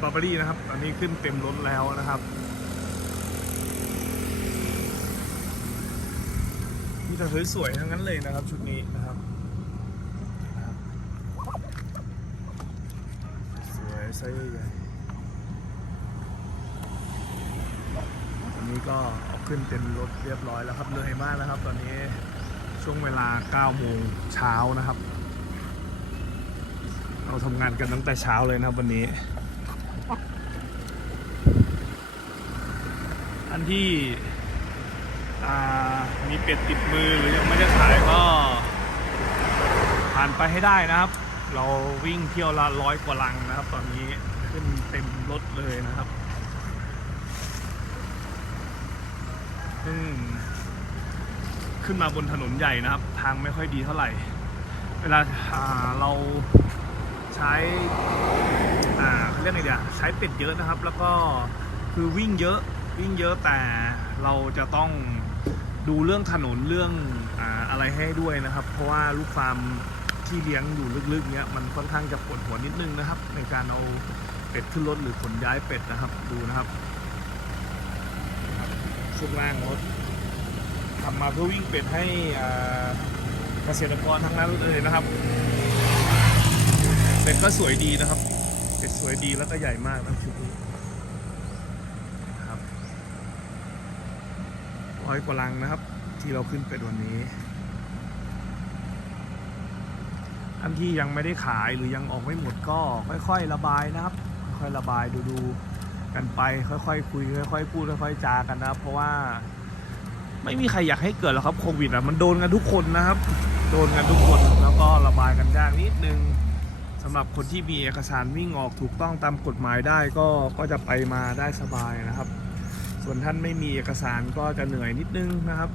ตรอเบอรี่นะครับ ตอนนี้ขึ้นเต็มรถแล้วนะครับมีแต่สวยๆทั้งนั้นเลยนะครับ ชุดนี้นะครับสวยไซส์ใหญ่อันนี้ก็เอาขึ้นเต็มรถเรียบร้อยแล้วครับเหนื่อยมากนะครับ ตอนนี้ช่วงเวลา9โมงเช้านะครับ เราทำงานกันตั้งแต่เช้าเลยนะครับวันนี้ันที่มีเป็ดติดมือหรือยังไม่ได้ขายก็ ผ่านไปให้ได้นะครับ เราวิ่งเที่ยวละร้อยกว่าลังนะครับ ตอนนี้ขึ้นเต็มรถเลยนะครับซึ่งขึ้นมาบนถนนใหญ่นะครับ ทางไม่ค่อยดีเท่าไหร่ เวลาาเราใช้เขาเรียกไงเดียใช้เป็ดเยอะนะครับ แล้วก็คือวิ่งเยอะ วิ่งเยอะแต่เราจะต้องดูเรื่องถนนเรื่องออะไรให้ด้วยนะครับ เพราะว่าลูกฟาร์มที่เลี้ยงอยู่ลึกๆเนี้ยมันค่อนข้างจะปวดหัวนิดนึงนะครับ ในการเอาเป็ดขึ้นรถหรือขนย้ายเป็ดนะครับดูนะครับช่วงล่างรถทำมาเพื่อวิ่งเป็ดให้เกษตรกรทั้งนั้นเลยนะครับเป็ดก็สวยดีนะครับเป็ดสวยดีแล้วก็ใหญ่มากนะชุดนี้นะครับ ร้อยกว่าลังนะครับ ที่เราขึ้นเป็ดวันนี้ อันที่ยังไม่ได้ขายหรือยังออกไม่หมดก็ค่อย ๆ ระบายนะครับ ค่อยๆระบายดูๆกันไป ค่อยๆคุยค่อยๆพูดค่อยๆจากันนะครับ เพราะว่าไม่มีใครอยากให้เกิดหรอกครับโควิดอะมันโดนกันทุกคนนะครับ โดนกันทุกคนแล้วก็ระบายกันยากนิดนึงสำหรับคนที่มีเอกสารวิ่งออกถูกต้องตามกฎหมายได้ก็ก็จะไปมาได้สบายนะครับ ส่วนท่านไม่มีเอกสารก็จะเหนื่อยนิดนึงนะครับ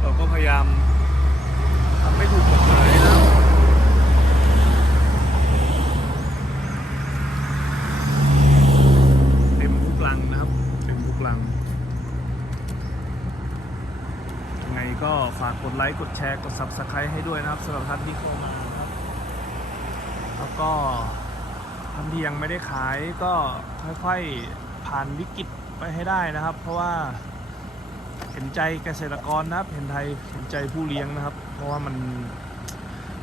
เราก็พยายามทำให้ถูกกฎหมายนะเต็มทุกลังนะครับ เต็มทุกลังยังไงก็ฝากกดไลค์ กดแชร์ กด Subscribe ให้ด้วยนะครับสำหรับท่านที่เข้ามาครับ แล้วก็ ท่านที่ยังไม่ได้ขายก็ค่อยๆผ่านวิกฤตไปให้ได้นะครับ เพราะว่าเห็นใจเกษตรกรนะครับ เห็นไทยเห็นใจผู้เลี้ยงนะครับ เพราะว่ามัน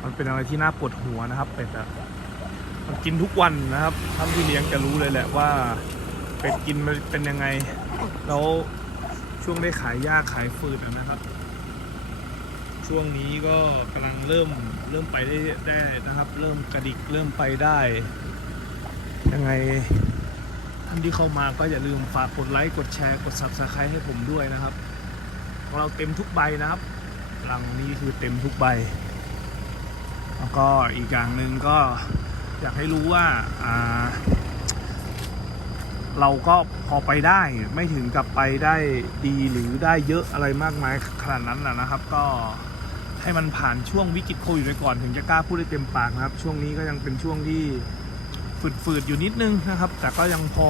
มันเป็นอะไรที่น่าปวดหัวนะครับเป็ดอะมันกินทุกวันนะครับท่านที่เลี้ยงจะรู้เลยแหละว่าเป็ดกินมันเป็นยังไงแล้วช่วงได้ขายหญ้าขายฟืนอะนะครับ ช่วงนี้ก็กำลังเริ่มเริ่มไปได้ได้นะครับ เริ่มกระดิกเริ่มไปได้ ยังไงท่านที่เข้ามาก็อย่าลืมฝากกดไลค์กดแชร์กด subscribe ให้ผมด้วยนะครับของเราเต็มทุกใบนะครับหลังนี้คือเต็มทุกใบ แล้วก็อีกอย่างหนึ่งก็อยากให้รู้ว่าอ่า เราก็พอไปได้ไม่ถึงกับไปได้ดีหรือได้เยอะอะไรมากมายขนาดนั้นนะครับ ก็ให้มันผ่านช่วงวิกฤตโควิดไปก่อนถึงจะกล้าพูดได้เต็มปากนะครับ ช่วงนี้ก็ยังเป็นช่วงที่ ฝืดๆอยู่นิดนึงนะครับ แต่ก็ยังพอ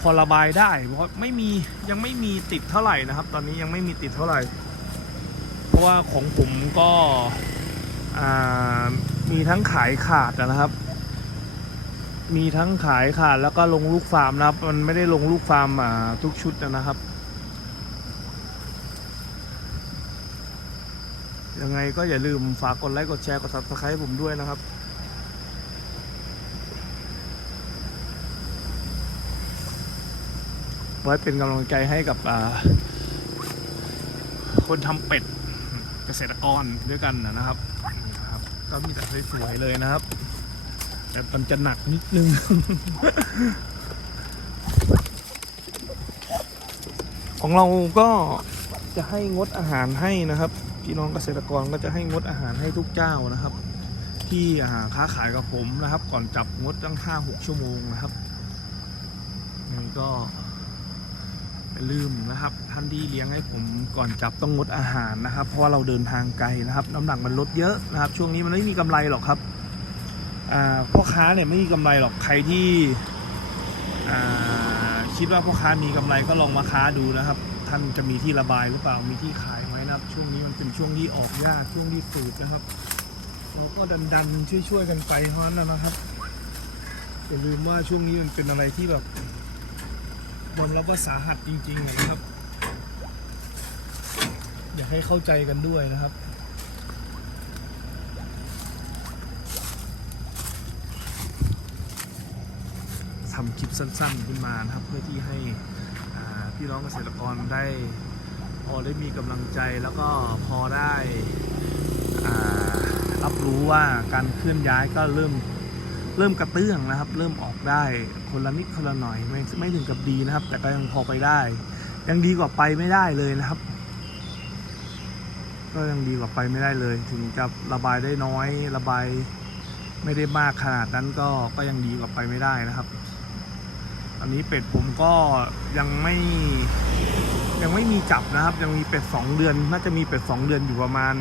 พอระบายได้ เพราะไม่มียังไม่มีติดเท่าไหร่นะครับ ตอนนี้ยังไม่มีติดเท่าไหร่ เพราะว่าของผมก็มีทั้งขายขาดนะครับ มีทั้งขายขาดแล้วก็ลงลูกฟาร์มนะครับ มันไม่ได้ลงลูกฟาร์มทุกชุดนะครับ ยังไงก็อย่าลืมฝากกดไลค์กดแชร์กด subscribe ผมด้วยนะครับ ไว้เป็นกำลังใจให้กับคนทำเป็ดเกษตรกรด้วยกันนะครับ ก็มีแต่สวยๆเลยนะครับ แต่มันจะหนักนิดนึงของเราก็จะให้งดอาหารให้นะครับพี่น้องเกษตรกรก็จะให้งดอาหารให้ทุกเจ้านะครับ ที่อ่าค้าขายกับผมนะครับ ก่อนจับงดตั้งห้าหกชั่วโมงนะครับนี่ก็ อย่าลืมนะครับ ท่านที่เลี้ยงให้ผมก่อนจับต้องงดอาหารนะครับ เพราะว่าเราเดินทางไกลนะครับ น้ำหนักมันลดเยอะนะครับ ช่วงนี้มันไม่มีกำไรหรอกครับพ่อค้าเนี่ยไม่มีกำไรหรอกใครที่คิดว่าพ่อค้ามีกำไรก็ลองมาค้าดูนะครับ ท่านจะมีที่ระบายหรือเปล่ามีที่ขายไหมนะครับ ช่วงนี้มันเป็นช่วงที่ออกยากช่วงที่ฝืดนะครับเราก็ดันดันช่วยช่วยๆกันไปเท่านั้นนนะครับอย่าลืมว่าช่วงนี้มันเป็นอะไรที่แบบ ยอมรับว่าสาหัสจริงๆนะครับ อยากให้เข้าใจกันด้วยนะครับทำคลิปสั้นๆขึ้นมานะครับ เพื่อที่ให้พี่น้องเกษตรกรได้พอได้มีกำลังใจแล้วก็พอได้อรับรู้ว่าการเคลื่อนย้ายก็เริ่ม เริ่มกระเตื้องนะครับ เริ่มออกได้คนละนิดคนละหน่อยไม่ไม่ถึงกับดีนะครับ แต่ก็ยังพอไปได้ ยังดีกว่าไปไม่ได้เลยนะครับ ก็ยังดีกว่าไปไม่ได้เลย ถึงจะระบายได้น้อยระบายไม่ได้มากขนาดนั้นก็ก็ยังดีกว่าไปไม่ได้นะครับ อันนี้เป็ดผมก็ยังไม่ยังไม่มีจับนะครับ ยังมีเป็ดสองเดือน น่าจะมีเป็ดสองเดือนอยู่ประมาณ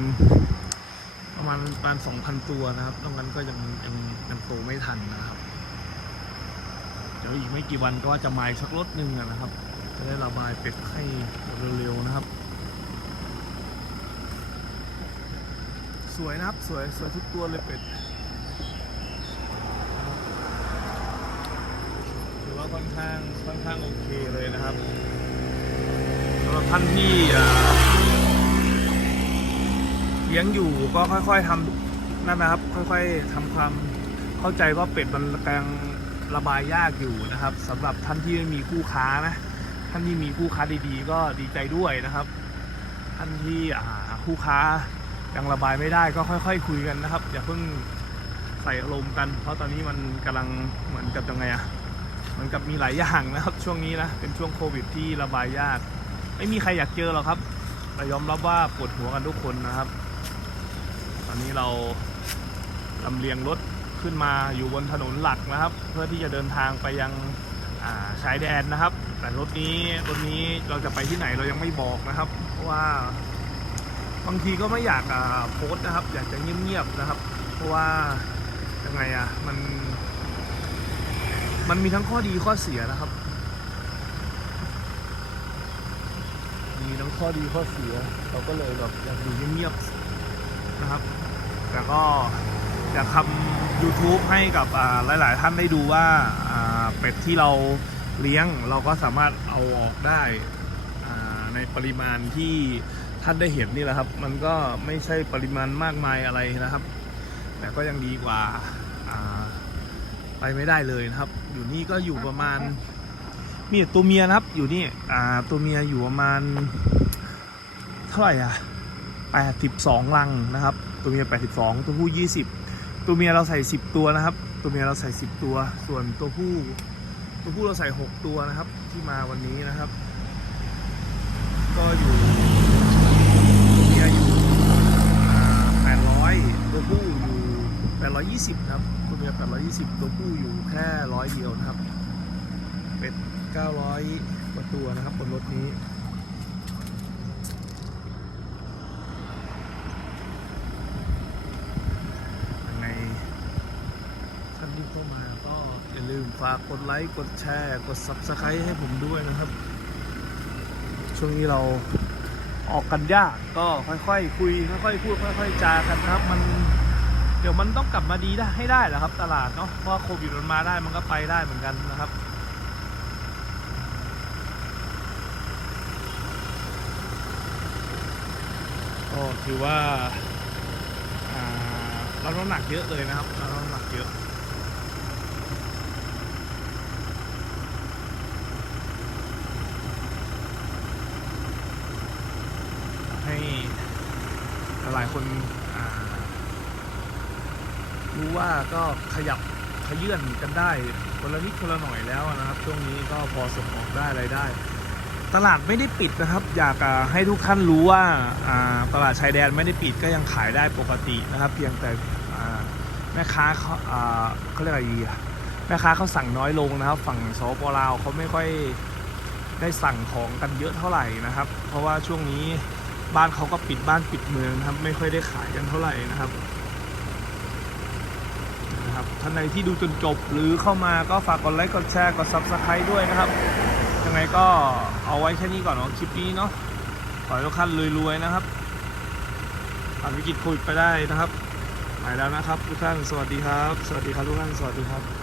ประมาณประมาณสองพันตัวนะครับนอกนั้นก็ยังยังยังโตไม่ทันนะครับ เดี๋ยวอีกไม่กี่วันก็ว่าจะมาอีกสักรถหนึ่งนะครับ จะได้ระบายเป็ดให้เร็วๆนะครับ สวยนะครับสวยสวยทุกตัวเลยเป็ดถือว่าค่อนข้างค่อนข้างโอเคเลยนะครับสำหรับท่านที่อ่า เลี้ยงอยู่ก็ค่อยๆทำนั่นนะครับ ค่อยๆทำความเข้าใจว่าเป็ดมันกำลังระบายยากอยู่นะครับสำหรับท่านที่ไม่มีคู่ค้านะ ท่านที่มีคู่ค้าดีๆ ก็ดีใจด้วยนะครับ ท่านที่อ่าคู่ค้ายังระบายไม่ได้ก็ค่อย ๆ คุยกันนะครับ อย่าเพิ่งใส่อารมณ์กัน เพราะตอนนี้มันกำลังเหมือนกับยังไงอะเหมือนกับมีหลายอย่างนะครับ ช่วงนี้นะเป็นช่วงโควิดที่ระบายยาก ไม่มีใครอยากเจอหรอกครับแต่ยอมรับว่าปวดหัวกันทุกคนนะครับ ตอนนี้เราลำเลียงรถขึ้นมาอยู่บนถนนหลักนะครับ เพื่อที่จะเดินทางไปยังาชายแดนนะครับ แต่รถนี้รถนี้เราจะไปที่ไหนเรายังไม่บอกนะครับ เพราะว่าบางทีก็ไม่อยากโพสต์นะครับ อยากจะเงียบๆนะครับ เพราะว่ายังไงอะมัน มันมีทั้งข้อดีข้อเสียนะครับ มีทั้งข้อดีข้อเสีย เราก็เลยแบบอยากอยู่เงียบๆ นะครับ แต่ก็อยากทำ YouTube ให้กับหลาย ๆ ท่านได้ดูว่าเป็ดที่เราเลี้ยงเราก็สามารถเอาออกได้ในปริมาณที่ท่านได้เห็นนี่แหละครับ มันก็ไม่ใช่ปริมาณมากมายอะไรนะครับ แต่ก็ยังดีกว่าไปไม่ได้เลยนะครับ อยู่นี่ก็อยู่ประมาณมีตัวเมียนะครับ อยู่นี่ตัวเมียอยู่ประมาณ เท่าไหร่อะ แปดสิบสองลังนะครับ ตัวเมียแปดสิบสองตัวผู้ยี่สิบตัวเมียเราใส่สิบตัวนะครับ ตัวเมียเราใส่สิบตัว ส่วนตัวผู้ ตัวผู้เราใส่หกตัวนะครับ ที่มาวันนี้นะครับ ก็อยู่ตัวเมียอยู่แปดร้อยตัวผู้อยู่แปดร้อยยี่สิบครับ ตัวเมียแปดร้อยยี่สิบตัวผู้อยู่แค่ร้อยเดียวนะครับ เป็ดเก้าร้อยกว่าตัวนะครับบนรถนี้ ยังไงท่านที่ เข้ามาก็อย่าลืมฝากกดไลค์กดแชร์กด Subscribe ให้ผมด้วยนะครับ ช่วงนี้เราออกกันยากก็ค่อยๆคุยค่อยๆพูดค่อยๆจากันนะครับ มันเดี๋ยวมันต้องกลับมาดีได้ให้ได้แหละครับ ตลาดเนาะเพราะว่าโควิดมันมาได้มันก็ไปได้เหมือนกันนะครับก็ถือว่าอ่ารับน้ำหนักเยอะเลยนะครับรับน้ำหนักเยอะ ให้หลายคนรู้ว่าก็ขยับขยื่นกันได้คนละนิดคนละหน่อยแล้วนะครับ ช่วงนี้ก็พอส่งออกได้อะไรได้ ตลาดไม่ได้ปิดนะครับ อยากให้ทุกท่านรู้ว่าตลาดชายแดนไม่ได้ปิดก็ยังขายได้ปกตินะครับ เพียงแต่แม่ค้าเขาเขาเรียกอะไรดีแม่ค้าเขาสั่งน้อยลงนะครับ ฝั่งสปลาวเขาไม่ค่อยได้สั่งของกันเยอะเท่าไหร่นะครับ เพราะว่าช่วงนี้ บ้านเขาก็ปิดบ้านปิดเมืองนะครับ ไม่ค่อยได้ขายกันเท่าไหร่นะครับนะครับท่านใดที่ดูจนจบหรือเข้ามาก็ฝากกดไลค์กดแชร์กด Subscribe ด้วยนะครับยังไงก็เอาไว้แค่นี้ก่อนเนาะคลิปนี้เนาะขอให้ทุกท่านรวยๆนะครับผ่านวิกฤตโควิดไปได้นะครับไปแล้วนะครับทุกท่านสวัสดีครับ สวัสดีครับทุกท่านสวัสดีครับ